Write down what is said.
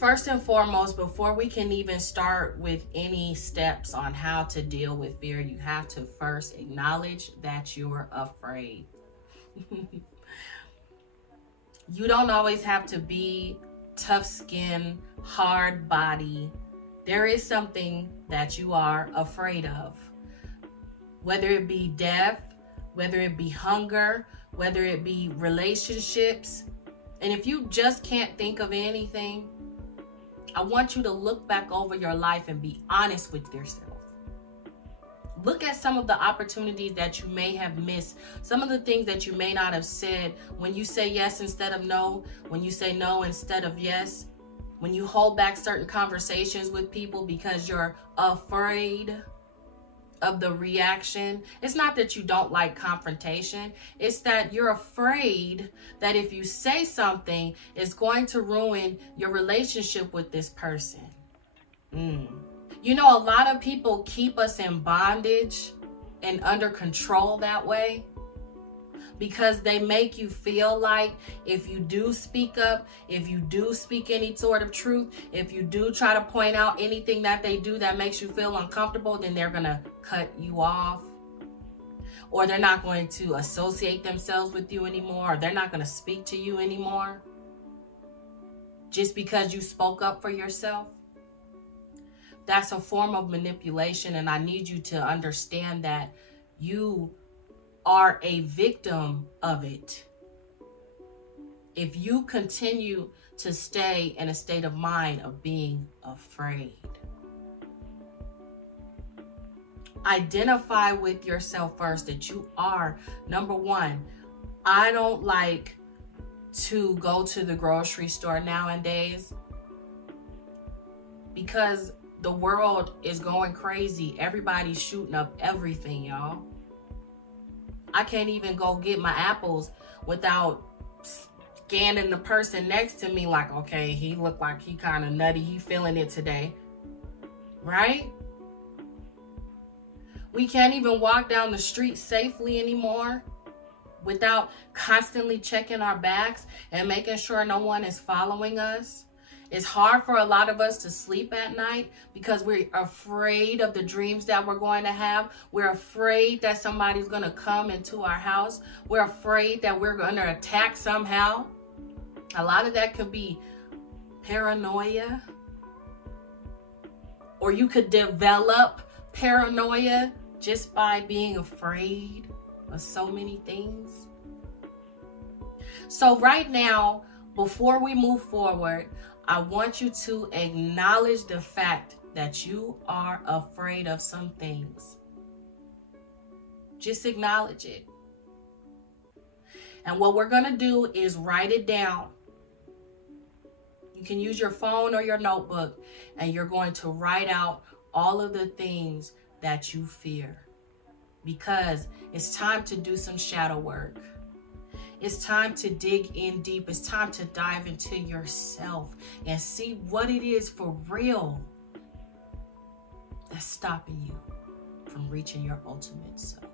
First and foremost, before we can even start with any steps on how to deal with fear, you have to first acknowledge that you're afraid. You don't always have to be tough skin, hard body. There is something that you are afraid of. Whether it be death, whether it be hunger, whether it be relationships. And if you just can't think of anything, I want you to look back over your life and be honest with yourself. Look at some of the opportunities that you may have missed, some of the things that you may not have said. When you say yes instead of no, when you say no instead of yes, when you hold back certain conversations with people because you're afraid of the reaction. It's not that you don't like confrontation. It's that you're afraid that if you say something, it's going to ruin your relationship with this person. You know, a lot of people keep us in bondage and under control that way because they make you feel like if you do speak up, if you do speak any sort of truth, if you do try to point out anything that they do that makes you feel uncomfortable, then they're going to cut you off, or they're not going to associate themselves with you anymore, or they're not going to speak to you anymore just because you spoke up for yourself. That's a form of manipulation, and I need you to understand that you are a victim of it. If you continue to stay in a state of mind of being afraid, identify with yourself first that you are, number one, I don't like to go to the grocery store nowadays because the world is going crazy. Everybody's shooting up everything, y'all. I can't even go get my apples without scanning the person next to me like, okay, he looked like he kind of nutty. He feeling it today, right? We can't even walk down the street safely anymore without constantly checking our backs and making sure no one is following us. It's hard for a lot of us to sleep at night because we're afraid of the dreams that we're going to have. We're afraid that somebody's going to come into our house. We're afraid that we're going to attack somehow. A lot of that could be paranoia. Or you could develop paranoia just by being afraid of so many things. So right now, before we move forward, I want you to acknowledge the fact that you are afraid of some things. Just acknowledge it. And what we're going to do is write it down. You can use your phone or your notebook, and you're going to write out all of the things that you fear, because it's time to do some shadow work. It's time to dig in deep. It's time to dive into yourself and see what it is for real that's stopping you from reaching your ultimate self.